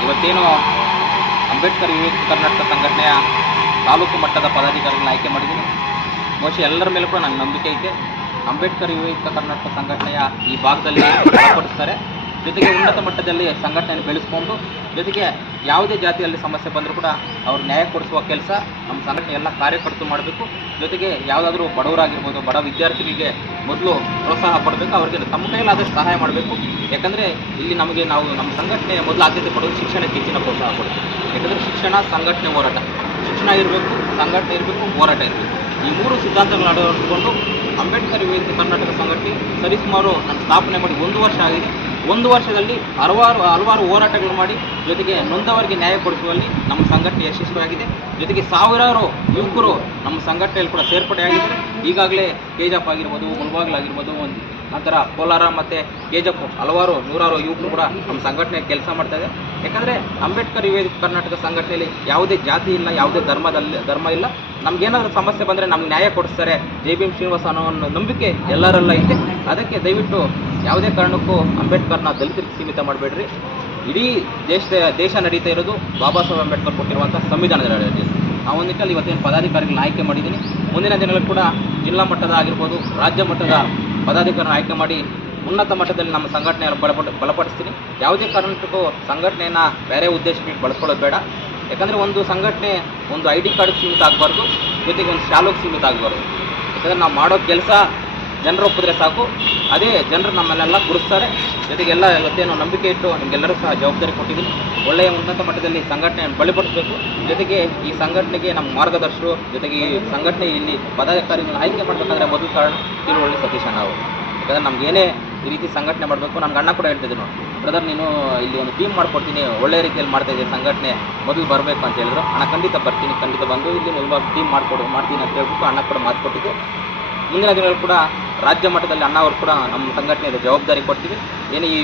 ಇವತ್ತೇನು ಅಂಬೇಡ್ಕರ್ ವಿವೇಕ ಕರ್ನಾಟಕ ಸಂಘಟನೆಯ ತಾಲೂಕು ಮಟ್ಟದ ಪದಾಧಿಕಾರಿಗಳನ್ನ ಆಯ್ಕೆ ಮಾಡಿದ್ದೀನಿ. ಬಹುಶಃ ಎಲ್ಲರ ಮೇಲೆ ಕೂಡ ನನ್ನ ನಂಬಿಕೆ ಐತೆ. ಅಂಬೇಡ್ಕರ್ ವಿವೇಕ ಕರ್ನಾಟಕ ಸಂಘಟನೆಯ ಈ ಭಾಗದಲ್ಲಿ ಒಳಪಡಿಸ್ತಾರೆ ಜೊತೆಗೆ ಉನ್ನತ ಮಟ್ಟದಲ್ಲಿ ಸಂಘಟನೆಯನ್ನು ಬೆಳೆಸ್ಕೊಂಡು ಜೊತೆಗೆ ಯಾವುದೇ ಜಾತಿಯಲ್ಲಿ ಸಮಸ್ಯೆ ಬಂದರೂ ಕೂಡ ಅವ್ರು ನ್ಯಾಯ ಕೊಡಿಸುವ ಕೆಲಸ ನಮ್ಮ ಸಂಘಟನೆ ಎಲ್ಲ ಕಾರ್ಯಕರ್ತರು ಮಾಡಬೇಕು. ಜೊತೆಗೆ ಯಾವುದಾದ್ರೂ ಬಡವರಾಗಿರ್ಬೋದು, ಬಡ ವಿದ್ಯಾರ್ಥಿಗಳಿಗೆ ಮೊದಲು ಪ್ರೋತ್ಸಾಹ ಕೊಡಬೇಕು, ಅವರಿಗೆ ತಮ್ಮ ಕೈಯಲ್ಲಾದಷ್ಟು ಸಹಾಯ ಮಾಡಬೇಕು. ಯಾಕಂದರೆ ಇಲ್ಲಿ ನಮಗೆ ನಾವು ನಮ್ಮ ಸಂಘಟನೆ ಮೊದಲು ಆದ್ಯತೆ ಕೊಡೋದು ಶಿಕ್ಷಣಕ್ಕೆ ಹೆಚ್ಚಿನ ಪ್ರೋತ್ಸಾಹ ಕೊಡಬೇಕು ಯಾಕಂದರೆ ಶಿಕ್ಷಣ ಸಂಘಟನೆ ಹೋರಾಟ. ಶಿಕ್ಷಣ ಇರಬೇಕು, ಸಂಘಟನೆ ಇರಬೇಕು, ಹೋರಾಟ ಇರಬೇಕು. ಈ ಮೂರು ಸಿದ್ಧಾಂತಗಳನ್ನು ಅಳವಡಿಸಿಕೊಂಡು ಅಂಬೇಡ್ಕರ್ ವಿವೇಕ ಕರ್ನಾಟಕ ಸಂಘಟನೆ ಸರಿಸುಮಾರು ನಾನು ಸ್ಥಾಪನೆ ಮಾಡಿ ಒಂದು ವರ್ಷ ಆಗಿದೆ. ಒಂದು ವರ್ಷದಲ್ಲಿ ಹಲವಾರು ಹಲವಾರು ಹೋರಾಟಗಳು ಮಾಡಿ ಜೊತೆಗೆ ನೊಂದವರಿಗೆ ನ್ಯಾಯ ಕೊಡಿಸುವಲ್ಲಿ ನಮ್ಮ ಸಂಘಟನೆ ಯಶಸ್ವಿಯಾಗಿದೆ. ಜೊತೆಗೆ ಸಾವಿರಾರು ಯುವಕರು ನಮ್ಮ ಸಂಘಟನೆಯಲ್ಲಿ ಕೂಡ ಸೇರ್ಪಡೆಯಾಗಿದ್ದಾರೆ ಈಗಾಗಲೇ ಕೆಜಪ್ ಆಗಿರ್ಬೋದು ಮುಳಬಾಗಿಲಾಗಿರ್ಬೋದು ಒಂದು ನಂತರ ಕೋಲಾರ ಮತ್ತು ಕೆಜಪ್ ಹಲವಾರು ನೂರಾರು ಯುವಕರು ಕೂಡ ನಮ್ಮ ಸಂಘಟನೆ ಕೆಲಸ ಮಾಡ್ತಾ ಇದೆ ಯಾಕಂದರೆ ಅಂಬೇಡ್ಕರ್ ಯುವ ಕರ್ನಾಟಕ ಸಂಘಟನೆಯಲ್ಲಿ ಯಾವುದೇ ಜಾತಿ ಇಲ್ಲ, ಯಾವುದೇ ಧರ್ಮದಲ್ಲಿ, ಧರ್ಮ ಇಲ್ಲ. ನಮಗೇನಾದರೂ ಸಮಸ್ಯೆ ಬಂದರೆ ನಮ್ಗೆ ನ್ಯಾಯ ಕೊಡಿಸ್ತಾರೆ. ಜೆ ಬಿ ಎಂ ಶ್ರೀನಿವಾಸ ಅನ್ನೋ ನಂಬಿಕೆ ಎಲ್ಲರಲ್ಲ ಇದೆ. ಅದಕ್ಕೆ ದಯವಿಟ್ಟು ಯಾವುದೇ ಕಾರಣಕ್ಕೂ ಅಂಬೇಡ್ಕರ್ನ ದಲಿತರಿಗೆ ಸೀಮಿತ ಮಾಡಬೇಡ್ರಿ. ಇಡೀ ದೇಶದ ದೇಶ ನಡೀತಾ ಇರೋದು ಬಾಬಾ ಸಾಹೇಬ್ ಅಂಬೇಡ್ಕರ್ ಕೊಟ್ಟಿರುವಂಥ ಸಂವಿಧಾನದ ಅಡಿಯಲ್ಲಿ ಆ ಒಂದು ನಿಟ್ಟಲ್ಲಿ ಇವತ್ತೇನು ಪದಾಧಿಕಾರಿಗಳನ್ನ ಆಯ್ಕೆ ಮಾಡಿದ್ದೀನಿ. ಮುಂದಿನ ದಿನಗಳಲ್ಲಿ ಕೂಡ ಜಿಲ್ಲಾ ಮಟ್ಟದ ಆಗಿರ್ಬೋದು, ರಾಜ್ಯ ಮಟ್ಟದ ಪದಾಧಿಕಾರಿಗಳನ್ನ ಆಯ್ಕೆ ಮಾಡಿ ಉನ್ನತ ಮಟ್ಟದಲ್ಲಿ ನಮ್ಮ ಸಂಘಟನೆ ಬಲಪಡ, ಬಲಪಡಿಸ್ತೀನಿ. ಯಾವುದೇ ಕಾರಣಕ್ಕೂ ಸಂಘಟನೆಯನ್ನು ಬೇರೆ ಉದ್ದೇಶಕ್ಕೆ ಬಳಸ್ಕೊಳ್ಳೋದು ಬೇಡ. ಯಾಕಂದರೆ ಒಂದು ಸಂಘಟನೆ ಒಂದು ಐ ಡಿ ಕಾರ್ಡ್ಗೆ ಸೀಮಿತ ಆಗಬಾರ್ದು, ಜೊತೆಗೆ ಒಂದು ಶಾಲೋಗೆ ಸೀಮಿತ ಆಗಬಾರ್ದು. ಯಾಕಂದರೆ ನಾವು ಮಾಡೋ ಕೆಲಸ ಜನರು ಒಪ್ಪಿದ್ರೆ ಸಾಕು ಅದೇ ಜನರು ನಮ್ಮಲ್ಲೆಲ್ಲ ಗುರುಸ್ತಾರೆ ಜೊತೆಗೆ ಎಲ್ಲ ಇವತ್ತೇನು ನಂಬಿಕೆ ಇಟ್ಟು ನಿಮಗೆಲ್ಲರೂ ಸಹ ಜವಾಬ್ದಾರಿ ಕೊಟ್ಟಿದ್ದೀನಿ. ಒಳ್ಳೆಯ ಉನ್ನತ ಮಟ್ಟದಲ್ಲಿ ಸಂಘಟನೆಯನ್ನು ಬಲಿಪಡಿಸಬೇಕು. ಜೊತೆಗೆ ಈ ಸಂಘಟನೆಗೆ ನಮ್ಮ ಮಾರ್ಗದರ್ಶರು ಜೊತೆಗೆ ಈ ಸಂಘಟನೆ ಇಲ್ಲಿ ಪದಾಧಿಕಾರಿಗಳನ್ನ ಆಯ್ಕೆ ಮಾಡಬೇಕಂದ್ರೆ ಮೊದಲು ಕಾರಣ ತಿಳುವಳ್ಳಿ ಸತೀಶ್ ಅಣ್ಣ ಅವರು. ಯಾಕಂದರೆ ನಮ್ಗೆ ಏನೇ ಈ ರೀತಿ ಸಂಘಟನೆ ಮಾಡಬೇಕು ನನ್ನ ಅಣ್ಣ ಕೂಡ ಹೇಳ್ತಿದ್ದೆ ನೋಡಿ. ಬ್ರದರ್ ನೀನು ಇಲ್ಲಿ ಒಂದು ಟೀಮ್ ಮಾಡ್ಕೊಡ್ತೀನಿ, ಒಳ್ಳೆ ರೀತಿಯಲ್ಲಿ ಮಾಡ್ತಾ ಇದ್ದೀನಿ ಸಂಘಟನೆ, ಮೊದಲು ಬರಬೇಕು ಅಂತ ಹೇಳಿದ್ರು. ಅಣ್ಣ ಖಂಡಿತ ಬರ್ತೀನಿ, ಖಂಡಿತ ಬಂದು ಇಲ್ಲಿ ಮೊದಲು ಟೀಮ್ ಮಾಡಿಕೊಡು, ಮಾಡ್ತೀನಿ ಅಂತ ಹೇಳ್ಬಿಟ್ಟು ಅಣ್ಣ ಕೂಡ ಮಾತು ಕೊಟ್ಟಿದ್ದು. ಮುಂದಿನ ದಿನಗಳು ಕೂಡ ರಾಜ್ಯ ಮಟ್ಟದಲ್ಲಿ ಅಣ್ಣಾವ್ರು ಕೂಡ ನಮ್ಮ ಸಂಘಟನೆಯ ಜವಾಬ್ದಾರಿ ಕೊಡ್ತೀವಿ. ಏನು ಈ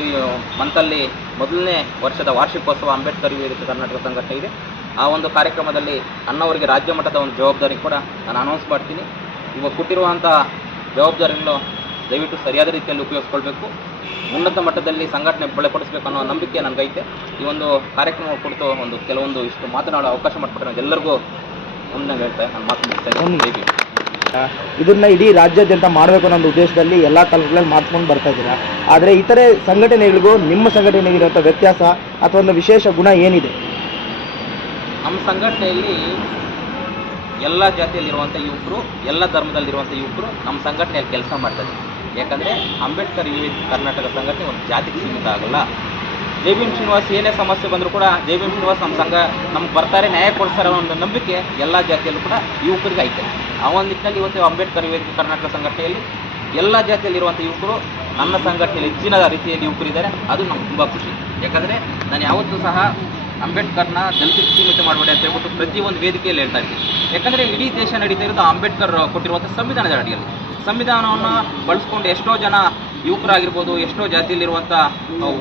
ಮಂತಲ್ಲಿ ಮೊದಲನೇ ವರ್ಷದ ವಾರ್ಷಿಕೋತ್ಸವ ಅಂಬೇಡ್ಕರ್ ವಿರುದ್ಧ ಕರ್ನಾಟಕ ಸಂಘಟನೆ ಇದೆ. ಆ ಒಂದು ಕಾರ್ಯಕ್ರಮದಲ್ಲಿ ಅಣ್ಣವರಿಗೆ ರಾಜ್ಯ ಮಟ್ಟದ ಒಂದು ಜವಾಬ್ದಾರಿ ಕೂಡ ನಾನು ಅನೌನ್ಸ್ ಮಾಡ್ತೀನಿ. ಇವಾಗ ಕೊಟ್ಟಿರುವಂಥ ಜವಾಬ್ದಾರಿಯನ್ನು ದಯವಿಟ್ಟು ಸರಿಯಾದ ರೀತಿಯಲ್ಲಿ ಉಪಯೋಗಿಸ್ಕೊಳ್ಬೇಕು. ಉನ್ನತ ಮಟ್ಟದಲ್ಲಿ ಸಂಘಟನೆ ಬಲಪಡಿಸಬೇಕು ಅನ್ನೋ ನಂಬಿಕೆ ನನಗೈತೆ. ಈ ಒಂದು ಕಾರ್ಯಕ್ರಮ ಕುರಿತು ಒಂದು ಕೆಲವೊಂದು ಇಷ್ಟು ಮಾತನಾಡೋ ಅವಕಾಶ ಮಾಡಿಕೊಟ್ರೆ ಎಲ್ಲರಿಗೂ ಮುಂದೆ ಹೇಳ್ತಾ ನಾನು ಮಾತು ಮುಗಿಸ್ತಾ ಇದ್ದೀನಿ. ಜೈ ಭೀಮ್. ಇದನ್ನ ಇಡೀ ರಾಜ್ಯಾದ್ಯಂತ ಮಾಡಬೇಕು ಅನ್ನೋ ಉದ್ದೇಶದಲ್ಲಿ ಎಲ್ಲ ತಾಲೂಕುಗಳಲ್ಲಿ ಮಾಡ್ಕೊಂಡು ಬರ್ತಾ ಇದ್ದೀರಾ? ಆದರೆ ಇತರೆ ಸಂಘಟನೆಗಳಿಗೂ ನಿಮ್ಮ ಸಂಘಟನೆಗಿರುವಂಥ ವ್ಯತ್ಯಾಸ ಅಥವಾ ಒಂದು ವಿಶೇಷ ಗುಣ ಏನಿದೆ? ನಮ್ಮ ಸಂಘಟನೆಯಲ್ಲಿ ಎಲ್ಲ ಜಾತಿಯಲ್ಲಿರುವಂಥ ಯುವಕರು, ಎಲ್ಲ ಧರ್ಮದಲ್ಲಿರುವಂಥ ಯುವಕರು ನಮ್ಮ ಸಂಘಟನೆಯಲ್ಲಿ ಕೆಲಸ ಮಾಡ್ತಾರೆ. ಯಾಕಂದರೆ ಅಂಬೇಡ್ಕರ್ ಯುವ ಕರ್ನಾಟಕ ಸಂಘಟನೆ ಒಂದು ಜಾತಿಗೆ ಸೀಮಿತ ಆಗಲ್ಲ. ಜೈ ಎಂ ಶ್ರೀನಿವಾಸ್ ಏನೇ ಸಮಸ್ಯೆ ಬಂದರೂ ಕೂಡ ಜೆ ಬಿ ಎಂ ಶ್ರೀನಿವಾಸ್ ನಮ್ಮ ಸಂಘ ನಮ್ಗೆ ಬರ್ತಾರೆ, ನ್ಯಾಯ ಕೊಡ್ತಾರೆ ಅನ್ನೋ ಒಂದು ನಂಬಿಕೆ ಎಲ್ಲ ಜಾತಿಯಲ್ಲೂ ಕೂಡ ಯುವಕರಿಗೆ ಐತೆ. ಆ ಒಂದು ನಿಟ್ಟಿನಲ್ಲಿ ಇವತ್ತು ಅಂಬೇಡ್ಕರ್ ವೇದಿಕೆ ಕರ್ನಾಟಕ ಸಂಘಟನೆಯಲ್ಲಿ ಎಲ್ಲ ಜಾತಿಯಲ್ಲಿರುವಂಥ ಯುವಕರು ನನ್ನ ಸಂಘಟನೆಯಲ್ಲಿ ಹೆಚ್ಚಿನ ರೀತಿಯಲ್ಲಿ ಯುವಕರಿದ್ದಾರೆ. ಅದು ನಮ್ಗೆ ತುಂಬ ಖುಷಿ. ಯಾಕಂದರೆ ನಾನು ಯಾವತ್ತೂ ಸಹ ಅಂಬೇಡ್ಕರ್ನ ದಲಿತರಿಗೆ ಸೀಮಿತ ಮಾಡಬೇಡಿ ಅಂತ ಹೇಳ್ಬಿಟ್ಟು ಪ್ರತಿಯೊಂದು ವೇದಿಕೆಯಲ್ಲಿ ಹೇಳ್ತಾ ಇದ್ದೀನಿ. ಯಾಕಂದರೆ ಇಡೀ ದೇಶ ನಡೀತಾ ಇರೋದು ಅಂಬೇಡ್ಕರ್ ಕೊಟ್ಟಿರುವಂಥ ಸಂವಿಧಾನದ ಅಡಿಯಲ್ಲಿ. ಸಂವಿಧಾನವನ್ನು ಬಳಸ್ಕೊಂಡು ಎಷ್ಟೋ ಜನ ಯುವಕರಾಗಿರ್ಬೋದು, ಎಷ್ಟೋ ಜಾತಿಯಲ್ಲಿರುವಂಥ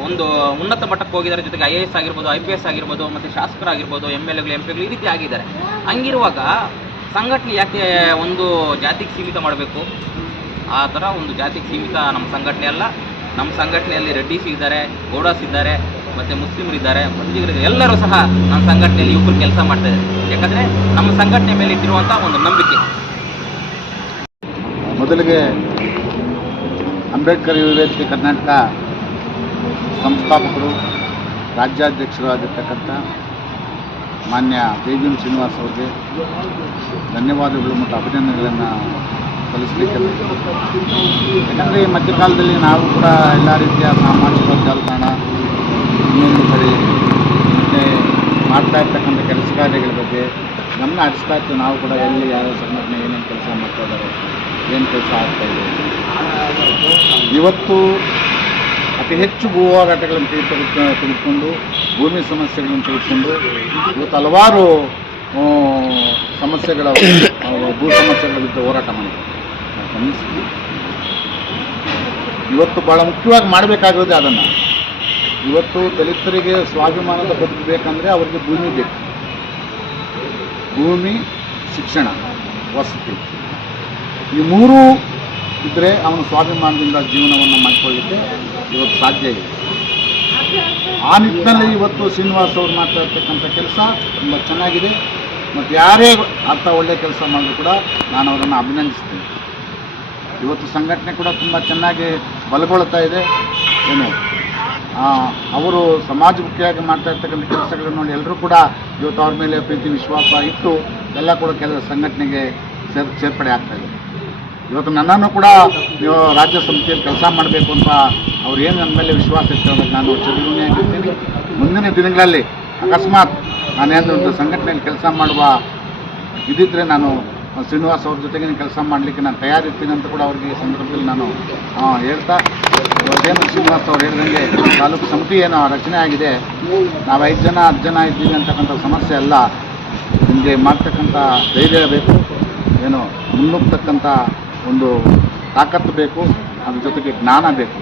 ಒಂದು ಉನ್ನತ ಮಟ್ಟಕ್ಕೆ ಹೋಗಿದ್ದಾರೆ. ಜೊತೆಗೆ ಐ ಎ ಎಸ್ ಆಗಿರ್ಬೋದು ಐ ಪಿ ಎಸ್ ಆಗಿರ್ಬೋದು, ಮತ್ತು ಶಾಸಕರಾಗಿರ್ಬೋದು ಎಂ ಎಲ್ ಎಗಳು ಎಂ ಪಿಗಳು ಈ ರೀತಿ ಆಗಿದ್ದಾರೆ. ಹಂಗಿರುವಾಗ ಸಂಘಟನೆ ಯಾಕೆ ಒಂದು ಜಾತಿಗೆ ಸೀಮಿತ ಮಾಡಬೇಕು? ಆ ಥರ ಒಂದು ಜಾತಿಗೆ ಸೀಮಿತ ನಮ್ಮ ಸಂಘಟನೆ ಅಲ್ಲ. ನಮ್ಮ ಸಂಘಟನೆಯಲ್ಲಿ ರೆಡ್ಡಿಸ್ ಇದ್ದಾರೆ, ಗೌಡಾಸ್ ಇದ್ದಾರೆ, ಮತ್ತು ಮುಸ್ಲಿಮರಿದ್ದಾರೆ ಮಸ್ಲಿಗರಿದ್ದಾರೆ ಎಲ್ಲರೂ ಸಹ ನಮ್ಮ ಸಂಘಟನೆಯಲ್ಲಿ ಯುವಕರು ಕೆಲಸ ಮಾಡ್ತಾ ಇದ್ದಾರೆ. ಯಾಕಂದರೆ ನಮ್ಮ ಸಂಘಟನೆ ಮೇಲೆ ಇಟ್ಟಿರುವಂಥ ಒಂದು ನಂಬಿಕೆ. ಮೊದಲಿಗೆ ಅಂಬೇಡ್ಕರ್ ಯುವವೇದಿಕೆ ಕರ್ನಾಟಕ ಸಂಸ್ಥಾಪಕರು ರಾಜ್ಯಾಧ್ಯಕ್ಷರು ಆಗಿರ್ತಕ್ಕಂಥ ಮಾನ್ಯ ಬೇಗಿಂ ಶ್ರೀನಿವಾಸ್ ಅವರಿಗೆ ಧನ್ಯವಾದಗಳು ಮತ್ತು ಅಭಿನಂದನೆಗಳನ್ನು ಸಲ್ಲಿಸಲಿಕ್ಕೆ ಯಾಕಂದರೆ ಈ ಮಧ್ಯಕಾಲದಲ್ಲಿ ನಾವು ಕೂಡ ಎಲ್ಲ ರೀತಿಯ ಸಾಮಾಜಿಕ ಜಾಲತಾಣ ಇನ್ನೊಂದು ಕಡೆ ಮತ್ತು ಮಾಡ್ತಾ ಇರ್ತಕ್ಕಂಥ ಕೆಲಸ ಕಾರ್ಯಗಳ ಬಗ್ಗೆ ಗಮನ ಹರಿಸ್ತಾ ಇತ್ತು ನಾವು ಕೂಡ ಎಲ್ಲಿ ಯಾವ ಸಂಘಟನೆ, ಏನೇನು ಕೆಲಸ ಮಾಡ್ತಾ ಇದ್ದಾರೆ. ಏನು ಕೆಲಸ ಆಗ್ತಾ ಇದೆ. ಇವತ್ತು ಅತಿ ಹೆಚ್ಚು ಭೂ ಹೋರಾಟಗಳನ್ನು ತೆಗೆದು ತೆಗೆದುಕೊಂಡು, ಭೂಮಿ ಸಮಸ್ಯೆಗಳನ್ನು ತೆಗೆದುಕೊಂಡು ಇವತ್ತು ಹಲವಾರು ಸಮಸ್ಯೆಗಳ ಭೂ ಸಮಸ್ಯೆಗಳ ವಿರುದ್ಧ ಹೋರಾಟ ಮಾಡಿದ್ದಾರೆ. ಇವತ್ತು ಭಾಳ ಮುಖ್ಯವಾಗಿ ಮಾಡಬೇಕಾಗಿರೋದೇ ಅದನ್ನು. ಇವತ್ತು ದಲಿತರಿಗೆ ಸ್ವಾಭಿಮಾನದ ಬದುಕಬೇಕಂದ್ರೆ ಅವರಿಗೆ ಭೂಮಿ ಬೇಕು. ಭೂಮಿ ಶಿಕ್ಷಣ, ವಸತಿ. ಈ ಮೂರೂ ಇದ್ದರೆ ಅವನು ಸ್ವಾಭಿಮಾನದಿಂದ ಜೀವನವನ್ನು ಮಾಡಿಕೊಳ್ಳಿಕ್ಕೆ ಇವತ್ತು ಸಾಧ್ಯ ಇದೆ. ಆ ನಿಟ್ಟಿನಲ್ಲಿ ಇವತ್ತು ಶ್ರೀನಿವಾಸ್ ಅವರು ಮಾಡ್ತಾ ಇರ್ತಕ್ಕಂಥ ಕೆಲಸ ತುಂಬ ಚೆನ್ನಾಗಿದೆ. ಮತ್ತು ಯಾರೇ ಅರ್ಥ ಒಳ್ಳೆಯ ಕೆಲಸ ಮಾಡಿದ್ರು ಕೂಡ ನಾನು ಅವರನ್ನು ಅಭಿನಂದಿಸ್ತೀನಿ. ಇವತ್ತು ಸಂಘಟನೆ ಕೂಡ ತುಂಬ ಚೆನ್ನಾಗಿ ಬಲಗೊಳ್ತಾ ಇದೆ. ಏನು? ಅವರು ಸಮಾಜಮುಖಿಯಾಗಿ ಮಾಡ್ತಾ ಇರ್ತಕ್ಕಂಥ ಕೆಲಸಗಳನ್ನು ನೋಡಿ ಎಲ್ಲರೂ ಕೂಡ ಇವತ್ತು ಅವ್ರ ಮೇಲೆ ಪ್ರೀತಿ, ವಿಶ್ವಾಸ ಇಟ್ಟು ಎಲ್ಲ ಕೂಡ ಕೆಲಸ ಸಂಘಟನೆಗೆ ಸೇರ್, ಸೇರ್ಪಡೆ ಆಗ್ತಾ ಇದೆ. ಇವತ್ತು ನನ್ನನ್ನು ಕೂಡ ನೀವು ರಾಜ್ಯ ಸಮಿತಿಯಲ್ಲಿ ಕೆಲಸ ಮಾಡಬೇಕು ಅಂತ ಅವ್ರು ಏನು ನನ್ನ ಮೇಲೆ ವಿಶ್ವಾಸ ಇಟ್ಟಿರೋದಕ್ಕೆ ನಾನು ಆಗಿರ್ತೀನಿ ಮುಂದಿನ ದಿನಗಳಲ್ಲಿ ಅಕಸ್ಮಾತ್ ನಾನೇನಾದರೂ ಸಂಘಟನೆಯಲ್ಲಿ ಕೆಲಸ ಮಾಡುವ ಇದಿದ್ರೆ ನಾನು ಶ್ರೀನಿವಾಸ್ ಅವ್ರ ಜೊತೆಗೆ ಕೆಲಸ ಮಾಡಲಿಕ್ಕೆ ನಾನು ತಯಾರಿರ್ತೀನಿ ಅಂತ ಕೂಡ ಅವ್ರಿಗೆ ಈ ಸಂದರ್ಭದಲ್ಲಿ ನಾನು ಹೇಳ್ತಾ ಇವತ್ತೇನು ಶ್ರೀನಿವಾಸ್ ಅವ್ರು ಹೇಳಿದಂಗೆ ತಾಲೂಕು ಸಮಿತಿ ಏನು ರಚನೆ ಆಗಿದೆ. ನಾವು ಐದು ಜನ ಹತ್ತು ಜನ ಇದ್ದೀವಿ ಅಂತಕ್ಕಂಥ ಸಮಸ್ಯೆ ಅಲ್ಲ. ನಿಮಗೆ ಮಾಡ್ತಕ್ಕಂಥ ಧೈರ್ಯ ಬೇಕು. ಏನು, ಮುನ್ನುಗ್ತಕ್ಕಂಥ ಒಂದು ತಾಕತ್ತು ಬೇಕು, ಅದ್ರ ಜೊತೆಗೆ ಜ್ಞಾನ ಬೇಕು.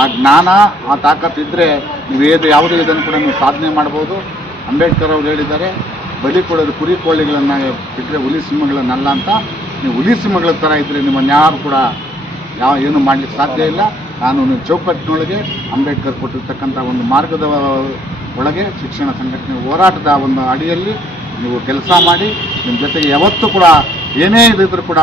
ಆ ಜ್ಞಾನ, ಆ ತಾಕತ್ತು ಇದ್ದರೆ ನೀವು ಏದು ಯಾವುದೇ ಇದನ್ನು ಕೂಡ ನೀವು ಸಾಧನೆ ಮಾಡ್ಬೋದು. ಅಂಬೇಡ್ಕರ್ ಅವರು ಹೇಳಿದ್ದಾರೆ, ಬಲಿ ಕೊಡೋದು ಕುರಿ ಕೋಳಿಗಳನ್ನು ಬಿಟ್ಟರೆ ಹುಲಿ ಸಿಂಹಗಳನ್ನಲ್ಲ ಅಂತ. ನೀವು ಹುಲಿ ಸಿಂಹಗಳ ಥರ ಇದ್ದರೆ ನಿಮ್ಮನ್ನು ಯಾರು ಕೂಡ ಯಾವ ಏನು ಮಾಡಲಿಕ್ಕೆ ಸಾಧ್ಯ ಇಲ್ಲ. ಕಾನೂನು ಚೌಕಟ್ಟಿನೊಳಗೆ ಅಂಬೇಡ್ಕರ್ ಕೊಟ್ಟಿರ್ತಕ್ಕಂಥ ಒಂದು ಮಾರ್ಗದ ಒಳಗೆ ಶಿಕ್ಷಣ ಸಂಘಟನೆ ಹೋರಾಟದ ಒಂದು ಅಡಿಯಲ್ಲಿ ನೀವು ಕೆಲಸ ಮಾಡಿ, ನಿಮ್ಮ ಜೊತೆಗೆ ಯಾವತ್ತೂ ಕೂಡ ಏನೇ ಇದ್ದರೂ ಕೂಡ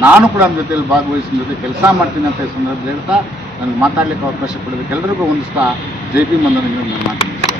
ನಾನು ಕೂಡ ನಿಮ್ಮ ಜೊತೆಯಲ್ಲಿ ಭಾಗವಹಿಸಿ ಜೊತೆ ಕೆಲಸ ಮಾಡ್ತೀನಿ ಅಂತ ಈ ಸಂದರ್ಭದಲ್ಲಿ ಹೇಳ್ತಾ ನನಗೆ ಮಾತಾಡಲಿಕ್ಕೆ ಅವಕಾಶ ಕೊಡೋದಕ್ಕೆ ಎಲ್ಲರಿಗೂ ಹೊಂದಿಸ್ತಾ ಜೆ ಪಿ ಮಂದನಿಗೆ ನಾನು ಮಾತಾಡ್ತೀನಿ